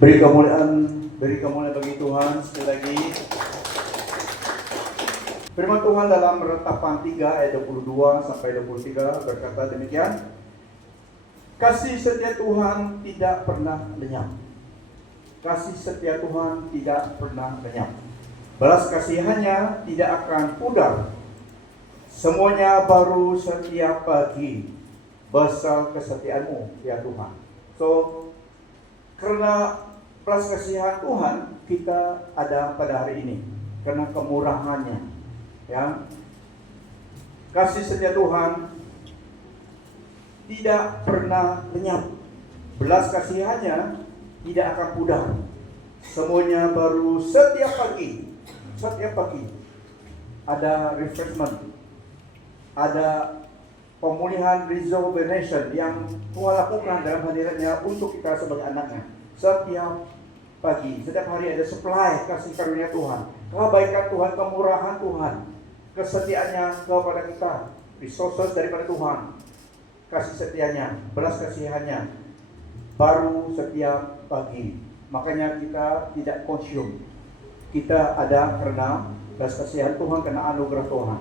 Beri kemuliaan bagi Tuhan sekali lagi. Firman Tuhan dalam Ratapan 3 ayat 22 sampai 23 berkata demikian. Kasih setia Tuhan tidak pernah lenyap. Kasih setia Tuhan tidak pernah lenyap. Belas kasihannya tidak akan pudar. Semuanya baru setiap pagi. Besar kesetiaanmu ya Tuhan. So, karena belas kasihan Tuhan kita ada pada hari ini. Karena kemurahannya. Ya. Kasih setia Tuhan tidak pernah lenyap. Belas kasihannya tidak akan pudar. Semuanya baru setiap pagi. Setiap pagi ada refreshment, ada pemulihan rejuvenation yang Tuhan lakukan dalam hadiratnya untuk kita sebagai anaknya. Setiap pagi, setiap hari ada supply kasih karunia Tuhan, kebaikan Tuhan, kemurahan Tuhan, kesetiaannya kepada kita, resources daripada Tuhan, kasih setianya, belas kasihannya baru setiap pagi. Makanya kita tidak consume. Kita ada karena belas kasihan Tuhan, karena anugerah Tuhan.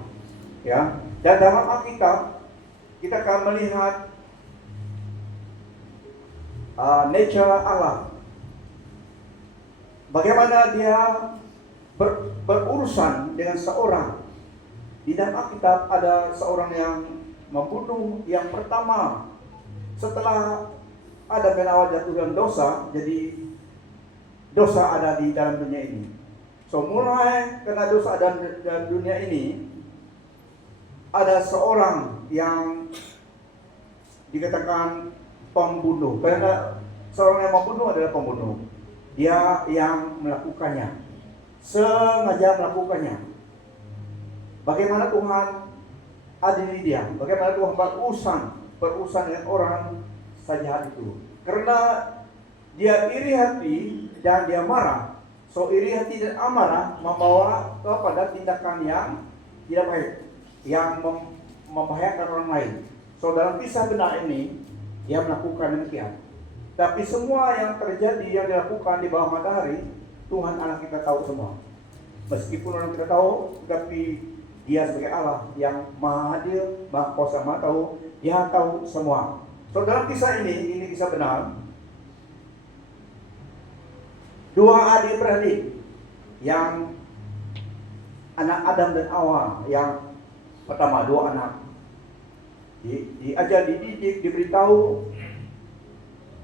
Ya, dan dalam Alkitab kita akan melihat nature Allah. Bagaimana dia berurusan dengan seorang. Di dalam Alkitab ada seorang yang membunuh yang pertama setelah Adam dan Hawa jatuh dalam dosa. Jadi dosa ada di dalam dunia ini. So mulai karena dosa ada dalam dunia ini, ada seorang yang dikatakan pembunuh. Karena seorang yang membunuh adalah pembunuh. Dia yang melakukannya, sengaja melakukannya. Bagaimana Tuhan adili dia? Bagaimana Tuhan berurusan dengan orang sejahat itu? Karena dia iri hati dan dia marah. So iri hati dan amarah membawa kepada tindakan yang tidak baik, yang membahayakan orang lain. So dalam kisah benar ini dia melakukan demikian. Tapi semua yang terjadi, yang dilakukan di bawah matahari, Tuhan Allah kita tahu semua. Meskipun orang kita tahu, tapi Dia sebagai Allah yang Maha Adil, Maha Kuasa, Maha Tahu, Dia tahu semua. So dalam kisah ini kisah benar. Dua adik-beradik yang anak Adam dan Hawa, yang pertama dua anak diajar, dididik, diberitahu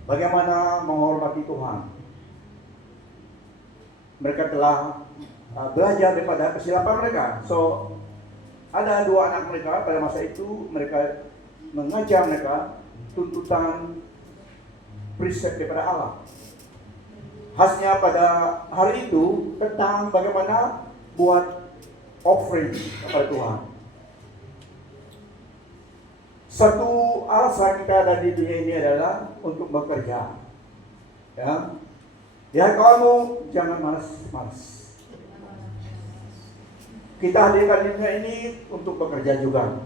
bagaimana menghormati Tuhan. Mereka telah belajar daripada kesilapan mereka. So ada dua anak mereka pada masa itu, mereka mengajar mereka tuntutan precept daripada Allah. Khasnya pada hari itu tentang bagaimana buat offering kepada Tuhan. Satu alasan kita ada di dunia ini adalah untuk bekerja. Ya kamu jangan malas-malas. Kita hadirkan di dunia ini untuk bekerja juga.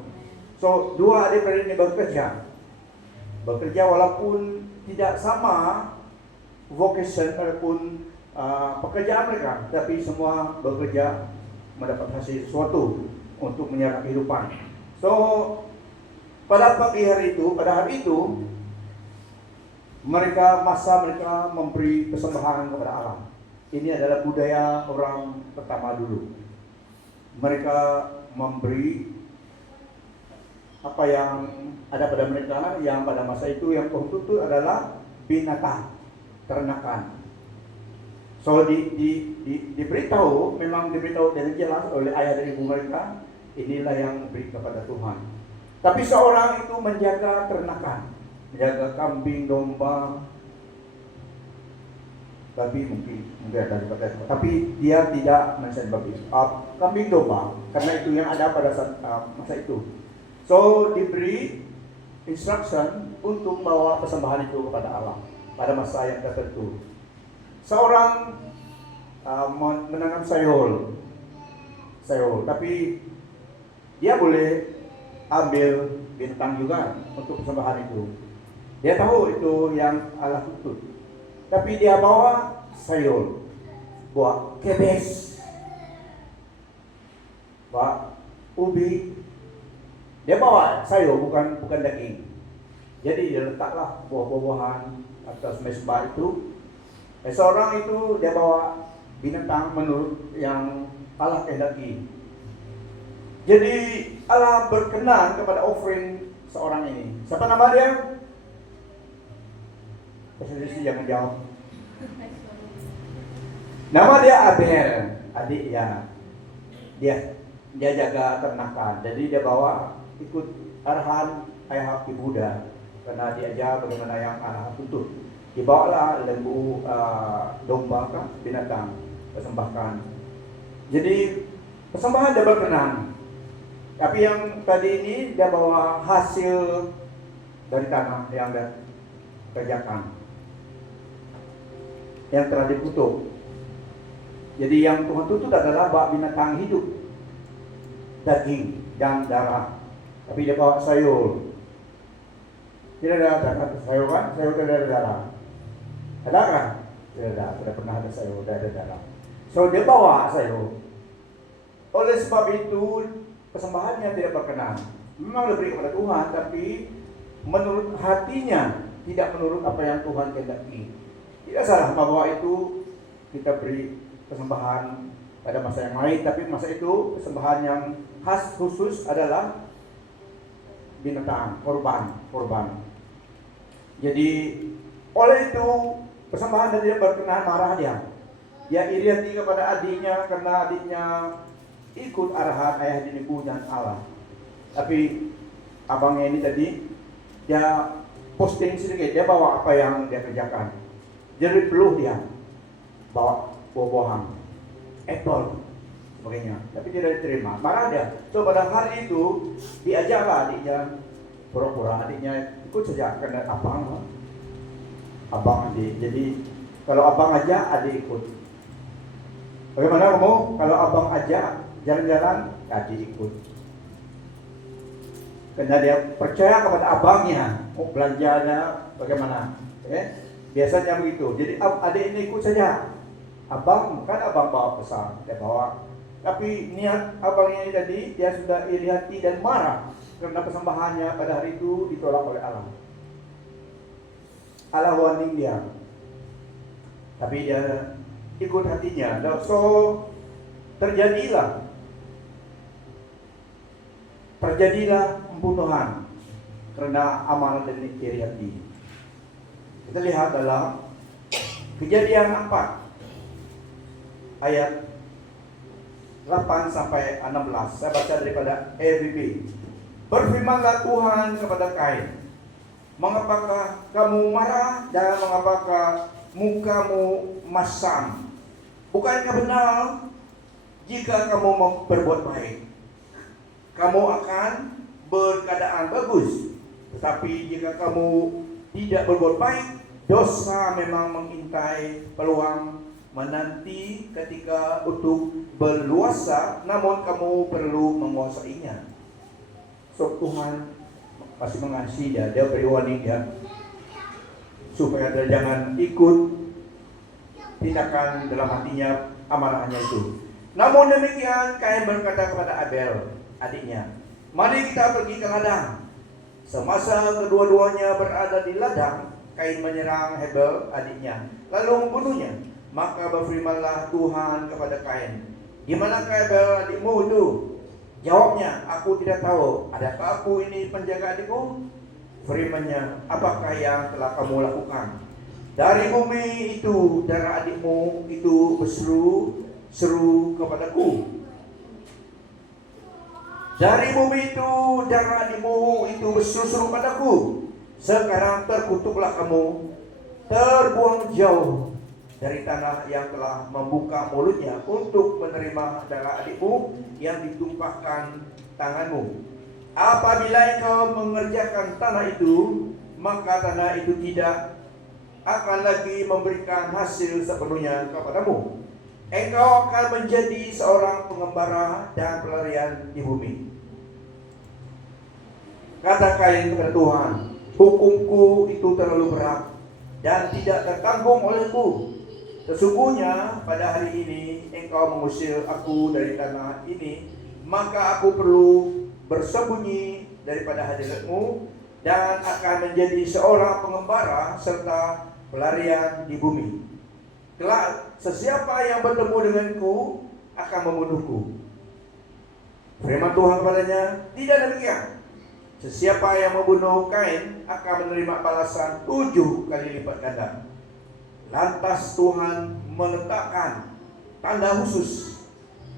So dua adik-beradik ini bekerja walaupun tidak sama vocation ataupun pekerjaan mereka, tapi semua bekerja mendapat hasil sesuatu untuk menyerang kehidupan. So pada hari itu mereka memberi persembahan kepada Allah. Ini adalah budaya orang pertama dulu. Mereka memberi apa yang ada pada mereka, yang pada masa itu yang itu adalah binatang, ternakan. So diberitahu, memang diberitahu dengan jelas oleh ayah dan ibu mereka, inilah yang beri kepada Tuhan. Tapi seorang itu menjaga ternakan, menjaga kambing, domba, babi mungkin ada daripada, tapi dia tidak menjadi babi, kambing, domba, karena itu yang ada pada masa itu. So diberi instruction untuk bawa persembahan itu kepada Allah pada masa yang tertentu. Seorang menanam sayur, tapi dia boleh ambil bintang juga untuk persembahan itu. Dia tahu itu yang Allah tuntut. tapi dia bawa sayur, bawa kebes, bawa ubi. Dia bawa sayur, bukan daging. Jadi dia letaklah buah-buahan atas mezbah itu. Seorang itu dia bawa binatang menurut yang Allah kehendaki. Jadi Allah berkenan kepada offering seorang ini. Siapa nama dia? Presiden jangan jawab. Nama dia Abel, adik ya. Dia jaga ternakan. Jadi dia bawa ikut arahan ayah Buddha karena diajar bagaimana yang Allah tuntut. Dibawalah lembu, domba kah, binatang persembahkan. Jadi persembahan dia berkenan. Tapi yang tadi ini dia bawa hasil dari tanah yang dia kerjakan, yang telah dikutuk. Jadi yang Tuhan tuntut adalah bawa binatang hidup, daging dan darah. Tapi dia bawa sayur. Tidak ada sayur kan? Sayur tidak ada darah. Ada kan? Tidak ada. Tidak pernah ada sayur, tidak ada darah. So dia bawa sayur. Oleh sebab itu persembahannya tidak berkenan. Memang diberi kepada Tuhan, tapi menurut hatinya, tidak menurut apa yang Tuhan kehendaki. Tidak salah bahwa itu kita beri persembahan pada masa yang lain, tapi masa itu persembahan yang khas khusus adalah binatang, korban. Jadi oleh itu persembahan dan tidak berkenan, marah dia. Dia iri hati kepada adiknya karena adiknya ikut arahan ayah dan ibu dan Allah. Tapi abangnya ini tadi dia posting sedikit, dia bawa apa yang dia kerjakan. Jadi peluh dia bawa buah-buahan, apple sebagainya, tapi tidak diterima, marah dia. So pada hari itu diajaklah adiknya, pura-pura adiknya ikut saja karena abang adik. Jadi kalau abang aja adik ikut. Bagaimana kamu? Kalau abang aja jalan-jalan, adik ikut. Karena dia percaya kepada abangnya, mau belanjanya bagaimana? Biasanya begitu. Jadi adik ini ikut saja. Abang, kan abang bawa pesan, dia bawa. Tapi niat abang ini tadi, dia sudah iri hati dan marah karena persembahannya pada hari itu ditolak oleh Allah. Allah warning dia, tapi dia ikut hatinya. So terjadilah pembunuhan karena amal dan iri hati. Kita lihat dalam Kejadian 4 ayat 8 sampai 16. Saya baca daripada EBB. Berfirmanlah Tuhan kepada Kain, mengapakah kamu marah dan mengapakah mukamu masam? Bukankah benar jika kamu berbuat baik, kamu akan berkeadaan bagus? Tetapi jika kamu tidak berbuat baik, dosa memang mengintai peluang menanti ketika untuk berluasa, namun kamu perlu menguasainya. So Tuhan masih mengasihi dia beri warning dia supaya dia jangan ikut tindakan dalam hatinya, amarahnya itu. Namun demikian Kain berkata kepada Abel adiknya, mari kita pergi ke ladang. Semasa kedua-duanya berada di ladang, Kain menyerang Abel adiknya lalu membunuhnya. Maka berfirmanlah Tuhan kepada Kain, di manakah Abel adikmu itu? Jawabnya, aku tidak tahu. Adakah aku ini penjaga adikku? Firman-Nya, apakah yang telah kamu lakukan? Dari bumi itu darah adikmu itu berseru-seru kepadaku. Dari bumi itu darah adikmu itu berseru-seru kepadaku. Sekarang terkutuklah kamu, terbuang jauh dari tanah yang telah membuka mulutnya untuk menerima darah adikmu yang ditumpahkan tanganmu. Apabila engkau mengerjakan tanah itu, maka tanah itu tidak akan lagi memberikan hasil sepenuhnya kepadamu. Engkau akan menjadi seorang pengembara dan pelarian di bumi. Kata Kain kepada Tuhan, hukumku itu terlalu berat dan tidak tertanggung olehku. Sesungguhnya pada hari ini engkau mengusir aku dari tanah ini, maka aku perlu bersembunyi daripada hadiratmu dan akan menjadi seorang pengembara serta pelarian di bumi. Kelak sesiapa yang bertemu denganku akan membunuhku. Firman Tuhan kepadanya, tidak demikian. Sesiapa yang membunuh Kain akan menerima balasan 7 kali lipat ganda. Lantas Tuhan meletakkan tanda khusus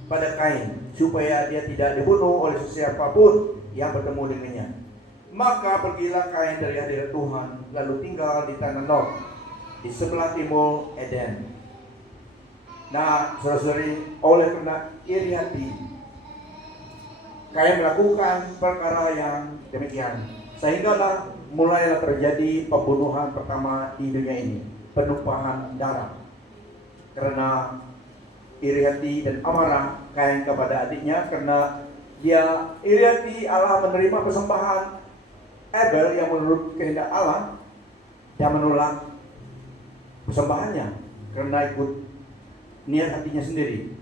pada Kain supaya dia tidak dibunuh oleh sesiapapun yang bertemu dengannya. Maka pergilah Kain dari hadirat Tuhan, lalu tinggal di tanah Nod, di sebelah timur Eden. Nah, saudara-saudari, oleh karena iri hati, Kain melakukan perkara yang demikian, sehinggalah mulailah terjadi pembunuhan pertama di dunia ini, penumpahan darah. Karena iri hati dan amarah Kain kepada adiknya, karena dia iri hati Allah menerima persembahan Abel yang menurut kehendak Allah, dia menolak persembahannya karena ikut niat hatinya sendiri.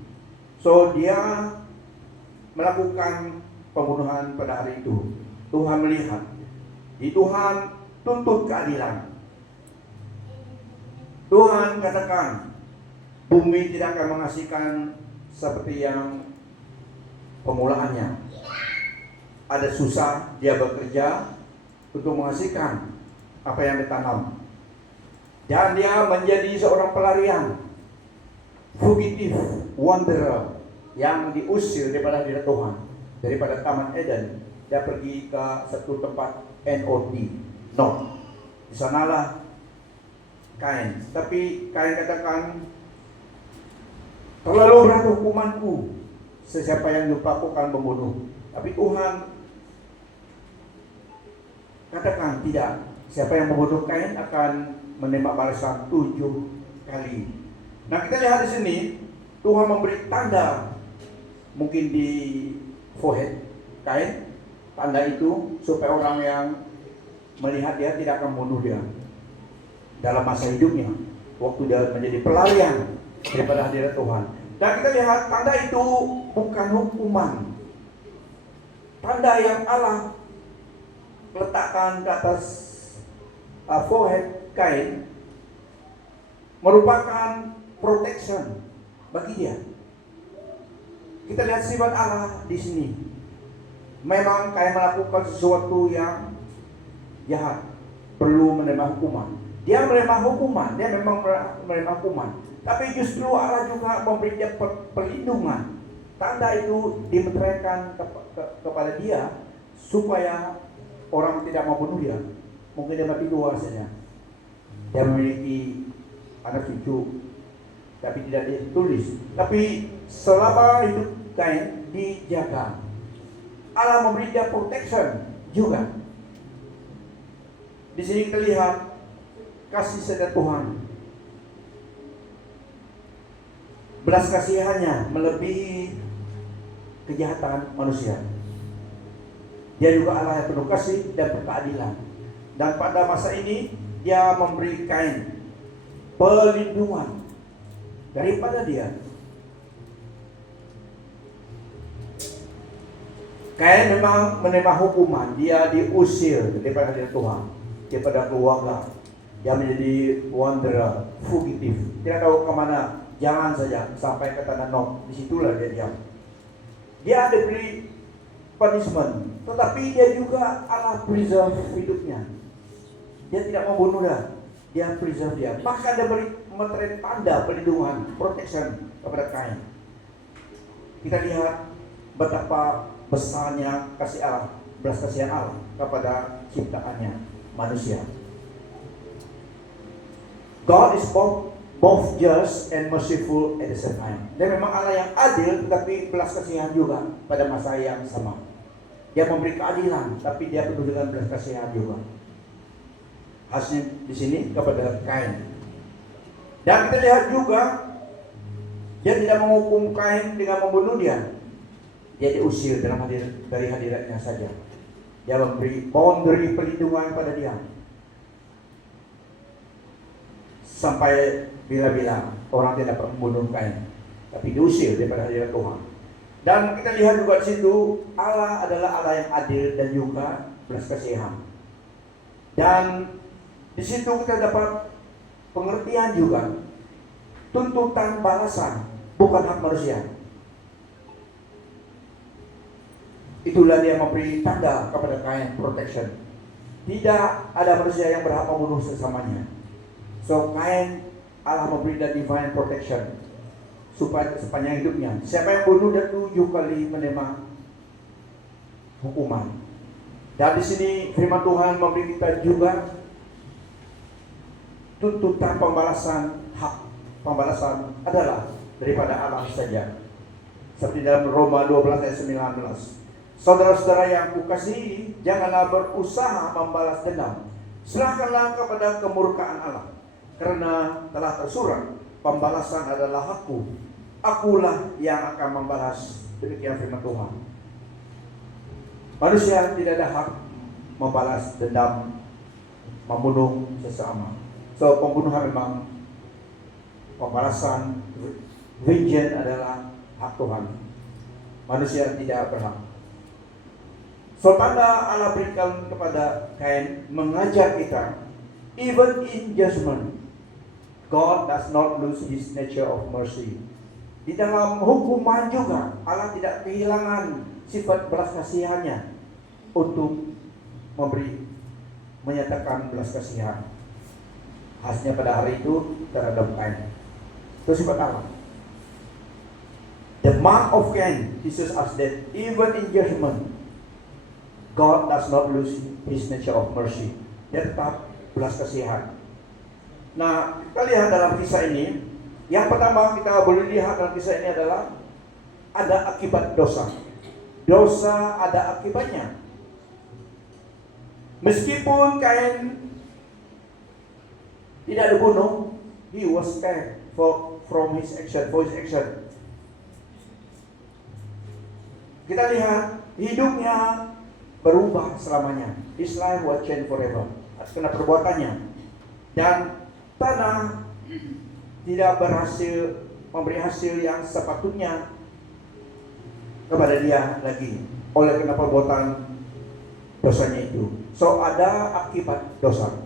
So dia melakukan pembunuhan pada hari itu. Tuhan melihat, di Tuhan tuntut keadilan. Tuhan katakan, bumi tidak akan menghasilkan seperti yang pemulaannya. Ada susah dia bekerja untuk menghasilkan apa yang ditanam. Dan dia menjadi seorang pelarian, fugitive wanderer, yang diusir daripada hadirat Tuhan, daripada Taman Eden. Dia pergi ke satu tempat NOD, Nod. Di sanalah Kain. Tapi Kain katakan, terlalu berat hukumanku, sesiapa yang lupa aku akan membunuh. Tapi Tuhan katakan tidak, siapa yang membunuh Kain akan menembak balasan 7 kali. Nah, kita lihat di sini Tuhan memberi tanda, mungkin di forehead Kain, tanda itu supaya orang yang melihat dia tidak akan membunuh dia dalam masa hidupnya, waktu dia menjadi pelarian daripada hadirat Tuhan. Dan kita lihat tanda itu bukan hukuman. Tanda yang Allah letakkan ke atas forehead Kain merupakan protection bagi dia. Kita lihat sifat Allah di sini. Memang Kain melakukan sesuatu yang jahat, perlu menerima hukuman. Dia menerima hukuman, dia memang menerima hukuman. Tapi justru Allah juga memberi dia perlindungan. Tanda itu dimeteraikan kepada dia supaya orang tidak membunuh dia. Mungkin dia mati dua saja. Dia memiliki anak cucu, tapi tidak ditulis. Tapi selama hidup Kain dijaga. Allah memberi dia protection juga. Di sini kita lihat kasih setia Tuhan. Belas kasihannya melebihi kejahatan manusia. Dia juga Allah yang penuh kasih dan keadilan. Dan pada masa ini dia memberi Kain perlindungan daripada dia. Kain memang menerima hukuman, dia diusir daripada hadirat Tuhan, daripada keluarga. Dia menjadi wanderer, fugitif, tidak tahu kemana, jangan saja sampai ke tanah Nod. Disitulah dia diam. Dia diberi punishment, tetapi dia juga Allah preserve hidupnya. Dia tidak membunuh dia preserve dia. Maka dia beri meterai tanda perlindungan, protection kepada Kain. Kita lihat betapa besarnya kasih Allah, belas kasihan Allah kepada ciptaannya, manusia. God is both just and merciful at the same time. Dia memang Allah yang adil, tetapi belas kasihan juga pada masa yang sama. Dia memberi keadilan, tapi dia penuh dengan belas kasihan juga. Hasil di sini kepada Kain. Dan kita lihat juga dia tidak menghukum Kain dengan membunuh dia. Dia diusir dari hadiratnya saja. Dia memberi boundary perlindungan pada dia. sampai bila-bila orang tidak dapat membunuh Kain, tapi diusir daripada hadirat Tuhan. Dan kita lihat juga di situ Allah adalah Allah yang adil dan juga belas kasihan. Dan di situ kita dapat pengertian juga, tuntutan balasan bukan hak manusia. Itulah dia memberi tanda kepada Kain, protection. Tidak ada manusia yang berhak membunuh sesamanya. So Kain, Allah memberi divine protection supaya sepanjang hidupnya, siapa yang bunuh dia 7 kali menerima hukuman. Dan di sini firman Tuhan memberi kita juga tuntutan pembalasan, hak pembalasan adalah daripada Allah saja. Seperti dalam Roma 12 ayat 19. Saudara-saudara yang kukasihi, janganlah berusaha membalas dendam. Serahkanlah kepada kemurkaan Allah, karena telah tersurat, pembalasan adalah hakku. Akulah yang akan membalas. Demikian firman Tuhan. Manusia tidak ada hak membalas dendam, membunuh sesama. So pembunuhan memang, pembalasan, vengeance adalah hak Tuhan. Manusia tidak berhak. So tanda Allah berikan kepada Kain mengajar kita, even in judgment, God does not lose His nature of mercy. Di dalam hukuman juga Allah tidak kehilangan sifat belas kasihannya untuk menyatakan belas kasihan. Hasilnya pada hari itu terhadap Kain. Itu sifat Allah. The mark of Cain teaches us that even in judgment, God does not lose His nature of mercy. Dia tetap belas kasihan. Nah, kita lihat dalam kisah ini, yang pertama kita boleh lihat dalam kisah ini adalah ada akibat dosa. Dosa ada akibatnya. Meskipun Kain tidak dibunuh, he was scared for his action. Kita lihat hidupnya berubah selamanya. His life was changed forever. Karena perbuatannya. Dan tanah tidak berhasil memberi hasil yang sepatutnya kepada dia lagi oleh karena perbuatan dosanya itu. So ada akibat dosa.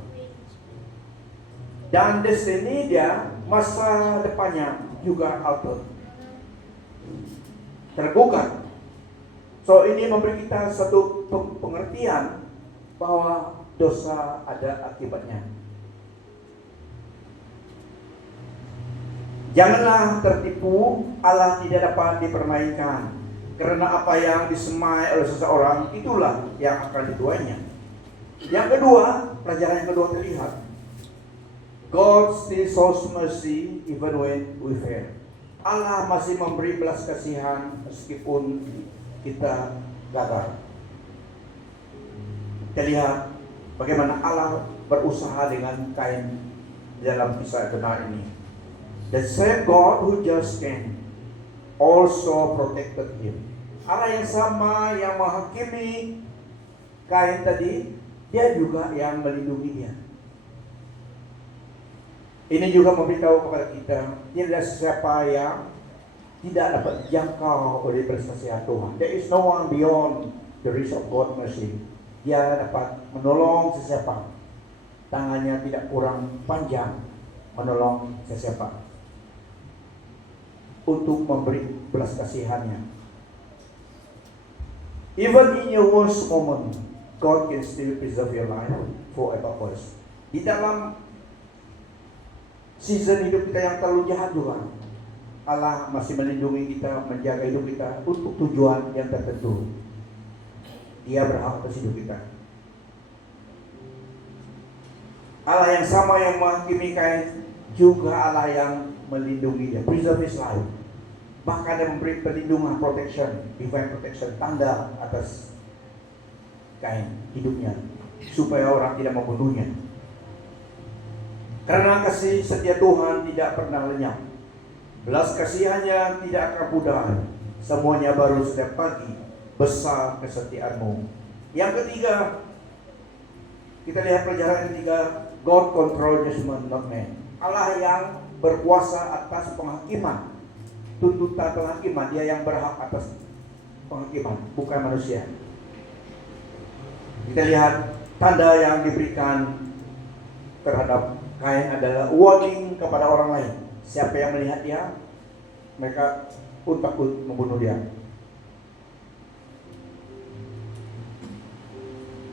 Dan destiny dia, masa depannya juga alter, tergugat. So ini memberi kita satu pengertian bahwa dosa ada akibatnya. Janganlah tertipu, Allah tidak dapat dipermainkan. Karena apa yang disemai oleh seseorang, itulah yang akan dituainya. Yang kedua, pelajaran yang kedua terlihat, God still shows mercy even when we fail. Allah masih memberi belas kasihan meskipun kita gagal. Kita lihat bagaimana Allah berusaha dengan Kain dalam kisah benar ini. The same God who just came also protected him. Allah yang sama yang menghakimi Kain tadi, dia juga yang melindungi dia. Ini juga memberitahu kepada kita, tidak siapa yang tidak dapat dijangkau oleh belas kasihan Tuhan. There is no one beyond the reach of God's mercy. Dia dapat menolong sesiapa. Tangannya tidak kurang panjang menolong sesiapa untuk memberi belas kasihannya. Even in your worst moment, God can still preserve your life for a purpose. Di dalam season hidup kita yang terlalu jahat juga, Allah masih melindungi kita, menjaga hidup kita untuk tujuan yang tertentu. Dia berhak atas hidup kita. Allah yang sama yang menghakimi Kain juga Allah yang melindungi dia, preserve his life. Bahkan dia memberi perlindungan, protection, divine protection, tanda atas Kain hidupnya, supaya orang tidak membunuhnya. Karena kasih setia Tuhan tidak pernah lenyap, belas kasihannya tidak akan pudar, semuanya baru setiap pagi, besar kesetiaanmu. Yang ketiga, kita lihat pelajaran yang ketiga, God control judgment, not man. Allah yang berkuasa atas penghakiman, tuntutan penghakiman. Dia yang berhak atas penghakiman, bukan manusia. Kita lihat tanda yang diberikan terhadap Kain adalah warning kepada orang lain. Siapa yang melihat dia, mereka pun takut membunuh dia.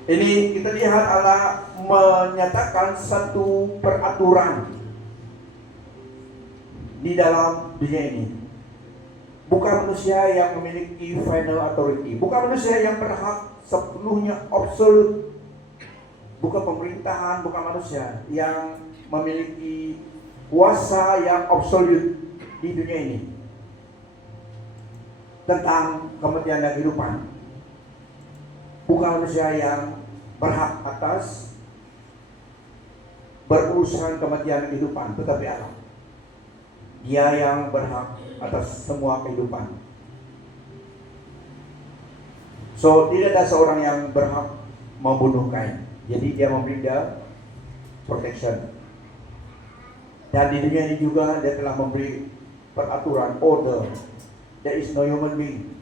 Ini kita lihat Allah menyatakan satu peraturan di dalam dunia ini. Bukan manusia yang memiliki final authority, bukan manusia yang berhak sepenuhnya absolut, bukan pemerintahan, bukan manusia yang memiliki kuasa yang absolut di dunia ini tentang kematian dan kehidupan. Bukan manusia yang berhak atas berurusan kematian dan kehidupan, tetapi Allah. Dia yang berhak atas semua kehidupan. So, tidak ada seorang yang berhak membunuh Kain. Jadi dia memberi dia protection. Dan di dunia ini juga dia telah memberi peraturan, order. There is no human being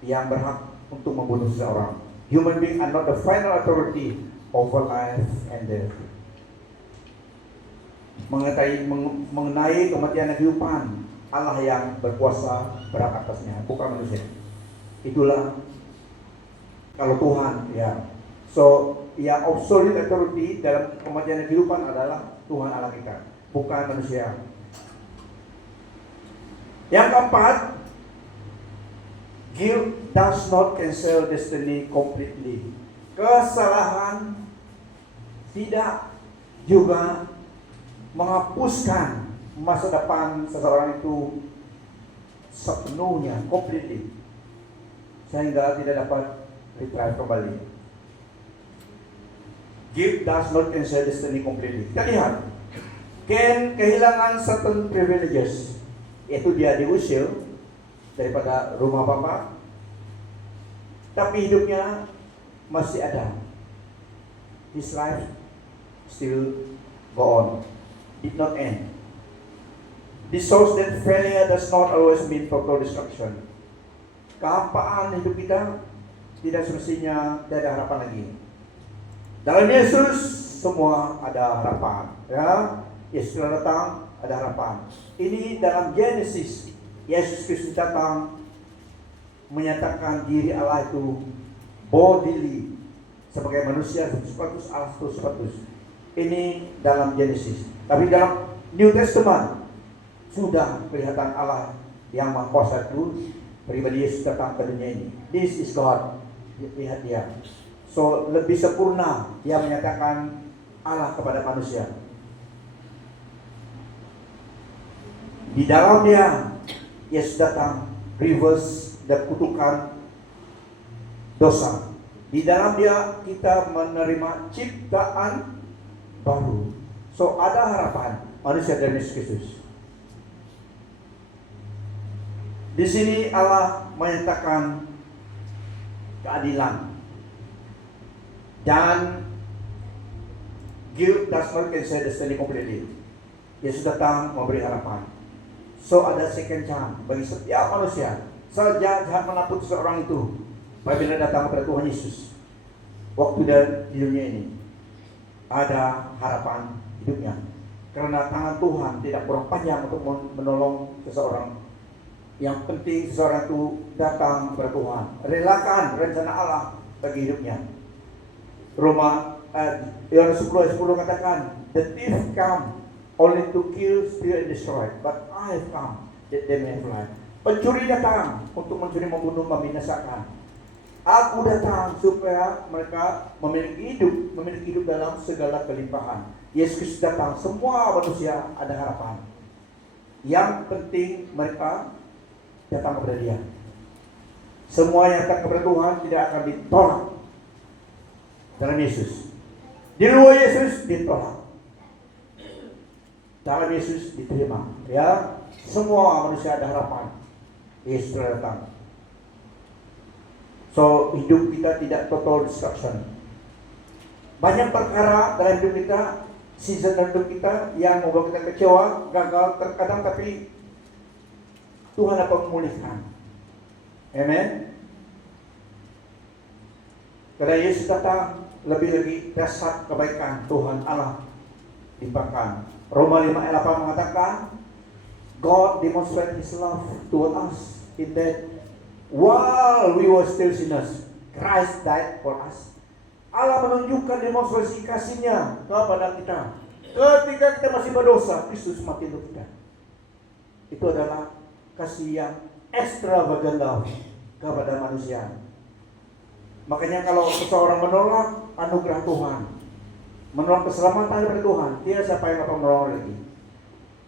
yang berhak untuk membunuh seseorang. Human being are not the final authority over life and death. Mengenai kematian dan kehidupan, Allah yang berkuasa berhak atasnya, bukan manusia. Itulah kalau Tuhan, ya. So, yang absolute authority dalam kematian dan kehidupan adalah Tuhan Allah kita, bukan manusia. Yang keempat, guilt does not cancel destiny completely. Kesalahan tidak juga menghapuskan masa depan seseorang itu sepenuhnya, completely, sehingga tidak dapat retrieve kembali. Guilt does not cancel destiny completely. Kita lihat, Cain kehilangan certain privileges, yaitu dia diusir daripada rumah bapa, tapi hidupnya masih ada. His life still go on, did not end. This shows that failure does not always mean total destruction. Kehampaan hidup kita tidak semestinya tidak ada harapan lagi. Dalam Yesus semua ada harapan, ya. Yesus telah datang, ada harapan. Ini dalam Genesis, Yesus Kristus datang menyatakan diri Allah itu bodily sebagai manusia 100%, Allah 100%. Ini dalam Genesis. Tapi dalam New Testament sudah kelihatan Allah yang Maha Kuasa itu, pribadi Yesus datang ke dunia ini. This is God. Lihat dia. So, lebih sempurna dia menyatakan Allah kepada manusia. Di dalam dia, Yesus datang reverse dan kutukan dosa. Di dalam dia kita menerima ciptaan baru. So, ada harapan manusia dari Yesus Kristus. Di sini Allah menyatakan keadilan. Dan guilt does not cancel destiny completely. Yesus datang memberi harapan. So ada second chance bagi setiap manusia. Sejahat manapun seorang itu, apabila datang kepada Tuhan Yesus, waktu di dunia ini ada harapan hidupnya. Karena tangan Tuhan tidak kurang panjang untuk menolong seseorang. Yang penting seseorang itu datang kepada Tuhan, relakan rencana Allah bagi hidupnya. Yohanes 10:10 katakan, the thief come only to kill, steal, and destroy, but I have come that they may have life. Pencuri datang untuk mencuri, membunuh, membinasakan. Aku datang supaya mereka memiliki hidup dalam segala kelimpahan. Yesus Kristus datang, semua manusia ada harapan. Yang penting mereka datang kepada Dia. Semua yang datang kepada Tuhan tidak akan ditolak dalam Yesus. Di luar Yesus ditolak, dalam Yesus diterima. Ya, semua manusia ada harapan. Yesus telah datang. So, hidup kita tidak total destruction. Banyak perkara dalam hidup kita season tertentu kita yang membuat kita kecewa, gagal terkadang, tapi Tuhan akan memulihkan. Amen. Karena Yesus datang, lebih lagi dasar kebaikan Tuhan Allah limpahkan. Roma 5 ayat 8 mengatakan, God demonstrated His love toward us in that while we were still sinners, Christ died for us. Allah menunjukkan demonstrasi kasih-Nya kepada kita. Ketika kita masih berdosa, Kristus mati untuk kita. Itu adalah kasih yang extravagant love kepada manusia. Makanya kalau seseorang menolak anugerah Tuhan, menolak keselamatan dari Tuhan, dia siapa yang akan menolong lagi?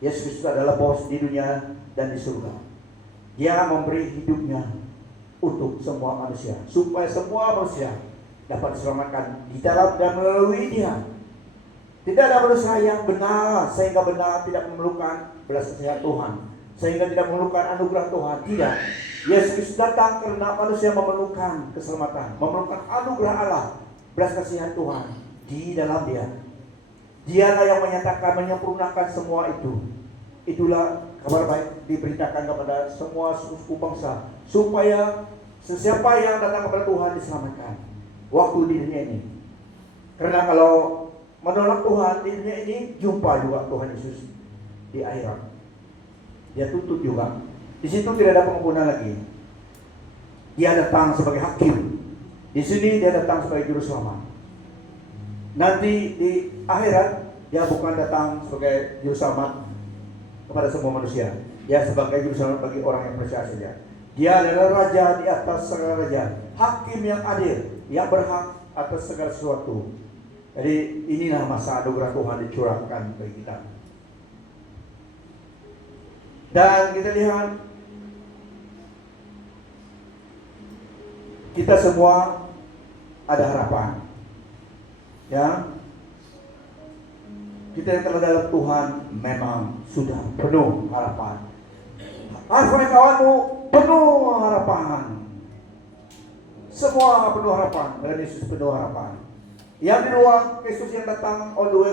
Yesus Kristus adalah bos di dunia dan di surga. Dia memberi hidupnya untuk semua manusia, supaya semua manusia dapat diselamatkan di dalam dan melalui Dia. Tidak ada manusia yang benar sehingga benar tidak memerlukan belas kasihan Tuhan, sehingga tidak memerlukan anugerah Tuhan. Tidak. Yesus Kristus datang karena manusia memerlukan keselamatan, memerlukan anugerah Allah, belas kasihan Tuhan di dalam Dia. Dialah yang menyatakan, menyempurnakan semua itu. Itulah kabar baik diberitakan kepada semua suku bangsa, supaya sesiapa yang datang kepada Tuhan diselamatkan waktu di dunia ini. Karena kalau menolak Tuhan di dunia ini, jumpa juga Tuhan Yesus di akhirat. Dia tuntut juga. Di situ tidak ada pengampunan lagi. Dia datang sebagai hakim. Di sini dia datang sebagai juru selamat. Nanti di akhirat dia bukan datang sebagai juru selamat kepada semua manusia. Dia sebagai juru selamat bagi orang yang percaya saja. Dia adalah raja di atas segala raja, hakim yang adil, yang berhak atas segala sesuatu. Jadi inilah masa anugerah Tuhan dicurahkan bagi kita. Dan kita lihat, kita semua ada harapan. Ya, kita yang telah dalam Tuhan memang sudah penuh harapan. Harus kawanmu penuh harapan. Semua penuh harapan. Dan Yesus penuh harapan. Yang di luar, Kristus yang datang all the way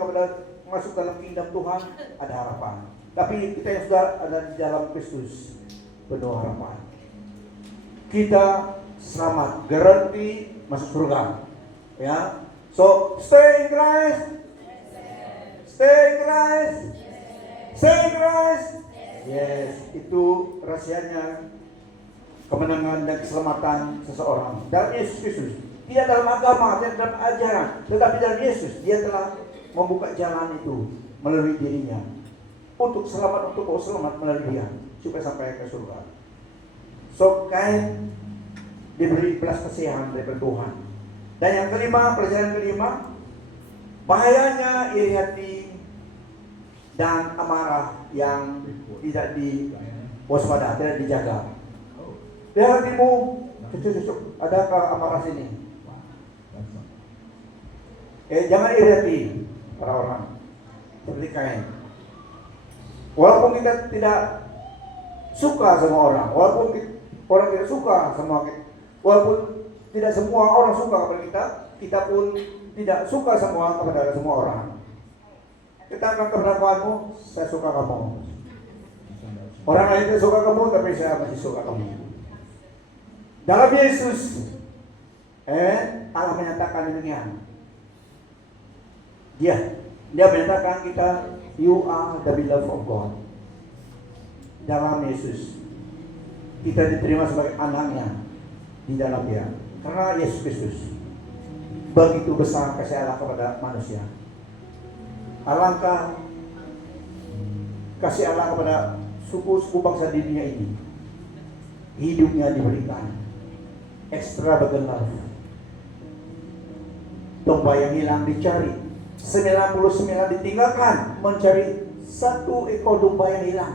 kepada masuk dalam kingdom Tuhan, ada harapan. Tapi kita yang sudah ada di dalam Kristus penuh harapan. Kita selamat, garanti masuk surga. Ya, so stay in Christ, stay in Christ, stay in Christ. Yes, itu rahasianya kemenangan dan keselamatan seseorang dalam Yesus Kristus. Tidak dalam agama, tidak dalam ajaran, tetapi dalam Yesus. Dia telah membuka jalan itu melalui dirinya untuk selamat, untuk kau selamat melalui Dia supaya sampai ke surga. So Kain diberi belas kasihan dari Tuhan. Dan yang kelima, pelajaran kelima, bahayanya iri hati dan amarah yang tidak diwaspada, tidak dijaga. Lihat hatimu, cucuk-cucuk, adakah amarah sini? Jangan iri hati para orang seperti Kain. Walaupun kita tidak suka sama orang, walaupun orang tidak suka sama kita, walaupun tidak semua orang suka kepada kita, kita pun tidak suka kepada semua orang. Katakan kepada kawanmu, saya suka kamu. Orang lain tidak suka kamu, tapi saya masih suka kamu. Dalam Yesus, Allah menyatakan demikian. Dia menyatakan kita, you are the beloved of God. Dalam Yesus, kita diterima sebagai anaknya di dalam Dia. Karena Yesus Kristus begitu besar kasih Allah kepada manusia. Alangkah kasih Allah kepada suku-suku bangsa di dunia ini. Hidupnya diberikan extravagant love. Domba yang hilang dicari, 99 ditinggalkan, mencari satu ekor domba yang hilang.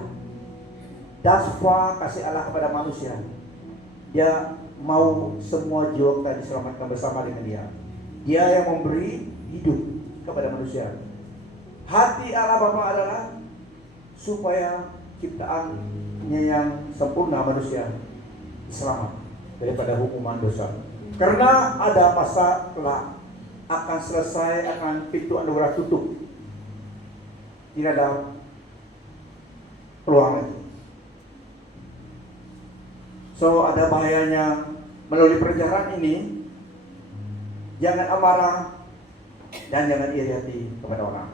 Dasar kasih Allah kepada manusia. Dia mau semua jiwa kita diselamatkan bersama dengan Dia. Dia yang memberi hidup kepada manusia. Hati Allah Bapa adalah supaya ciptaannya yang sempurna manusia selamat daripada hukuman dosa. Karena ada masa kelak, akan selesai, akan pintu anugerah tutup. Tidak ada peluang lagi. So ada bahayanya melalui perjalanan ini. Jangan amarah dan jangan iri hati kepada orang.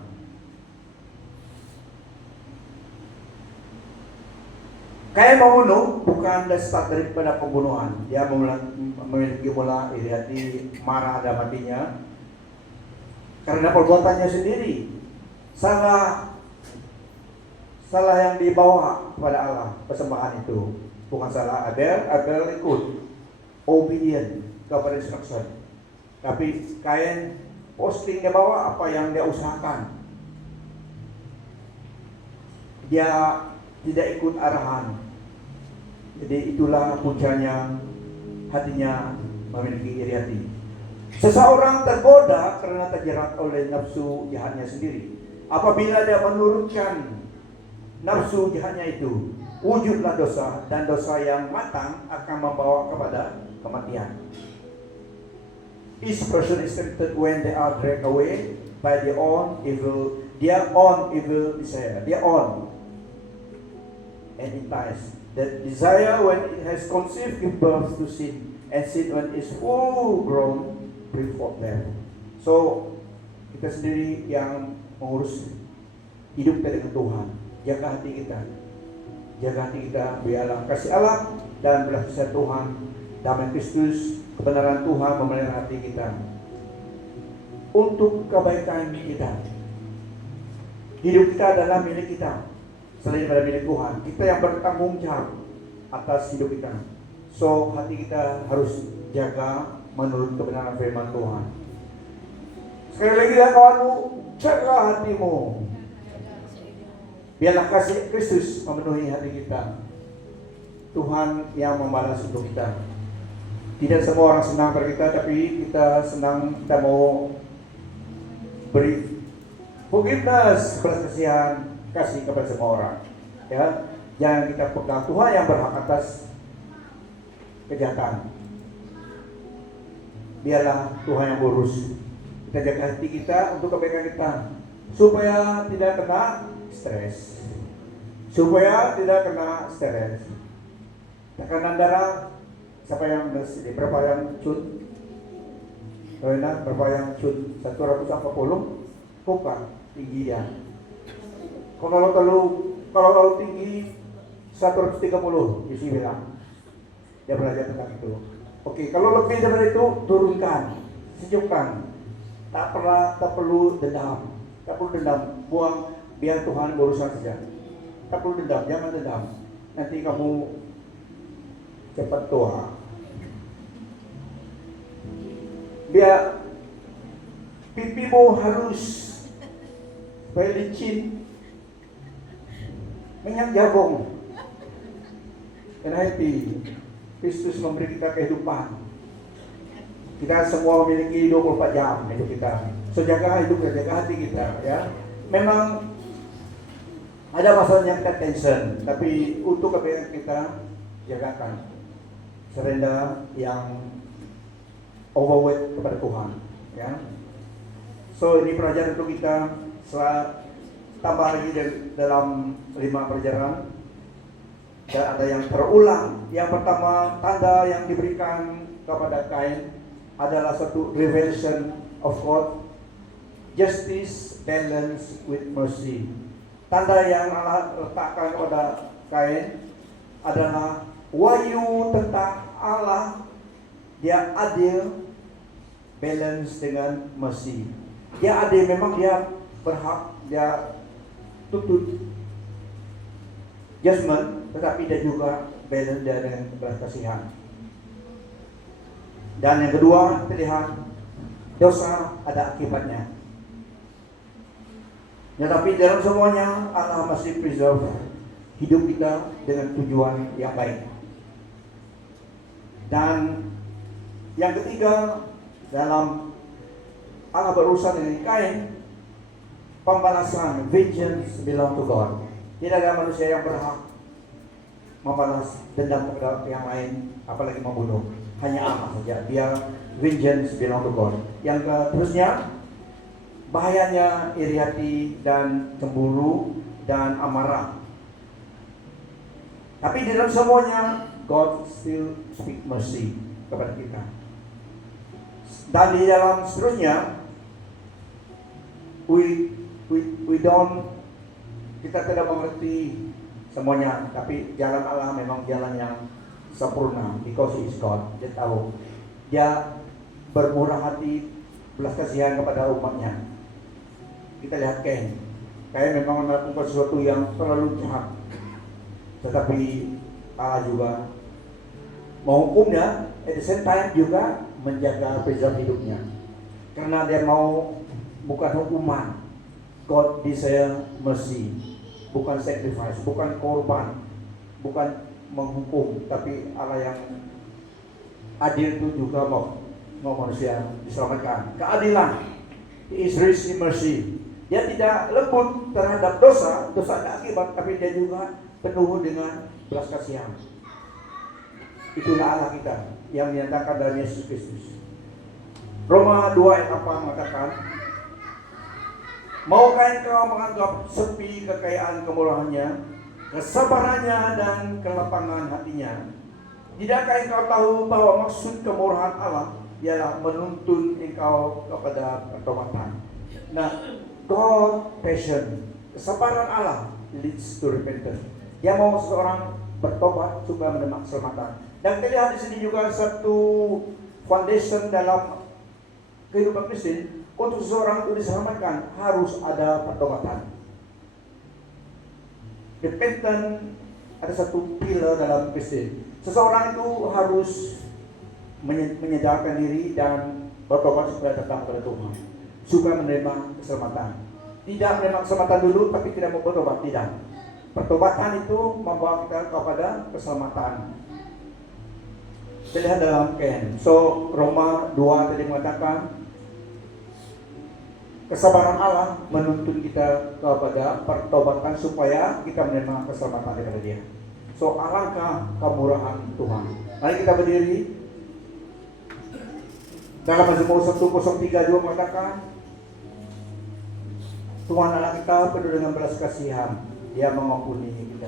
Kain membunuh bukan dasar daripada pembunuhan. Dia memiliki mula iri hati, marah ada matinya karena perbuatannya sendiri. Salah yang dibawa kepada Allah, persembahan itu bukan salah Abel. Abel ikut obedient kepada instruction, tapi Kain posting dia bawa apa yang dia usahakan. Dia tidak ikut arahan. Jadi itulah puncanya hatinya memiliki iri hati. Seseorang tergoda karena terjerat oleh nafsu jahatnya sendiri. Apabila dia menurunkan nafsu jahatnya itu, wujudlah dosa, dan dosa yang matang akan membawa kepada kematian. Each person is tempted when they are dragged away by their own evil desire, their own, and enticed. That desire, when it has conceived, gives birth to sin, and sin, when it is full grown, brings forth death. So kita sendiri yang mengurus hidup kita dengan Tuhan. Jaga hati kita. Jaga hati kita, biarlah kasih Allah dan belas kasihan Tuhan, damai Kristus, kebenaran Tuhan memelihara hati kita untuk kebaikan kita. Hidup kita adalah milik kita, selain pada milik Tuhan. Kita yang bertanggung jawab atas hidup kita. So hati kita harus jaga menurut kebenaran firman Tuhan. Sekali lagi ya kawanmu, jaga hatimu. Biarlah kasih Kristus memenuhi hati kita. Tuhan yang membalas untuk kita. Tidak semua orang senang pada kita, tapi kita senang, kita mau beri forgiveness, belas kasihan, kasih kepada semua orang. Ya, jangan kita pegang Tuhan yang berhak atas kejahatan. Biarlah Tuhan yang urus. Kita jaga hati kita untuk kebaikan kita, supaya tidak kena stres. Tekanan darah, siapa yang berapa yang cut? Berapa yang cut? 140, bukan tinggi dia. Kalau tinggi 130, isi bilang. Dia belajar tentang itu. Oke, kalau lebih dari itu turunkan, sejukkan. Tak perlu dendam. Buang, biar Tuhan berurusan saja. Tak perlu dendam, jangan dendam. Nanti kamu cepat tua. Biar pipimu harus supaya licin, minyak jagung, dan happy. Kristus memberi kita kehidupan. Kita semua memiliki 24 jam hidup kita. So jaga hidup kita, jaga hati kita, ya. Memang ada masalahnya kita tension, tapi untuk kebaikan kita jagakan. Surrender yang overweight kepada Tuhan, ya. So ini pelajaran untuk kita. Tambah lagi dalam 5 pelajaran. Dan ada yang terulang. Yang pertama, tanda yang diberikan kepada Kain adalah satu revelation of God, justice balance with mercy. Tanda yang Allah letakkan kepada Kain adalah wahyu tentang Allah. Dia adil, balance dengan mercy. Dia adil, memang dia berhak, dia tuntut judgment, tetapi dia juga balance dia dengan belas kasihan. Dan yang kedua, terlihat dosa ada akibatnya. Tetapi dalam semuanya Allah masih preserve hidup kita dengan tujuan yang baik. Dan yang ketiga, dalam Allah berurusan dengan Kain, pembalasan, vengeance belong to God. Tidak ada manusia yang berhak membalas dendam kepada yang lain, apalagi membunuh. hanya Allah saja. Dia vengeance belong to God. Yang terusnya, bahayanya iri hati dan cemburu dan amarah. Tapi di dalam semuanya, God still speak mercy kepada kita. Dan di dalam seterusnya, we don't, kita tidak mengerti semuanya, tapi jalan Allah memang jalan yang sempurna, because He is God. Dia tahu, Dia bermurah hati, belas kasihan kepada umatnya. Kita lihat Cain memang melakukan sesuatu yang terlalu jahat, tetapi Allah juga menghukumnya, at the same time juga menjaga preserve hidupnya, karena dia mau bukan hukuman. God desire mercy, bukan sacrifice, bukan korban, bukan menghukum, tapi Allah yang adil itu juga mau manusia diselamatkan. Keadilan, He is rich in mercy. Dia tidak lembut terhadap dosa ada akibat, tapi dia juga penuh dengan belas kasihan. Itulah Allah kita yang dinyatakan dalam Yesus Kristus. Roma 2 ayat 4 mengatakan, maukah engkau menganggap sepi kekayaan kemurahannya, kesabarannya dan kelapangan hatinya? Tidakkah engkau tahu bahwa maksud kemurahan Allah ialah menuntun engkau kepada pertobatan? Nah, God passion, kesabaran Allah leads to repentance. Dia mau seseorang bertobat supaya menerima keselamatan. Dan kita lihat di sini juga satu foundation dalam kehidupan Kristen. Untuk seseorang itu diselamatkan harus ada pertobatan. Repentance ada satu pilar dalam Kristen. Seseorang itu harus menyedarkan diri dan bertobat supaya datang kepada Tuhan, supaya menerima keselamatan. Tidak menerima keselamatan dulu tapi tidak mau bertobat, tidak. Pertobatan itu membawa kita kepada keselamatan. Kita lihat dalam Cain. So Roma 2 tadi mengatakan, kesabaran Allah menuntun kita kepada pertobatan supaya kita menerima keselamatan daripada Dia. So alangkah kemurahan Tuhan. Mari kita berdiri. Dalam Mazmur 103 juga mengatakan, Tuhan Allah kita penuh dengan belas kasihan, Dia mengampuni kita.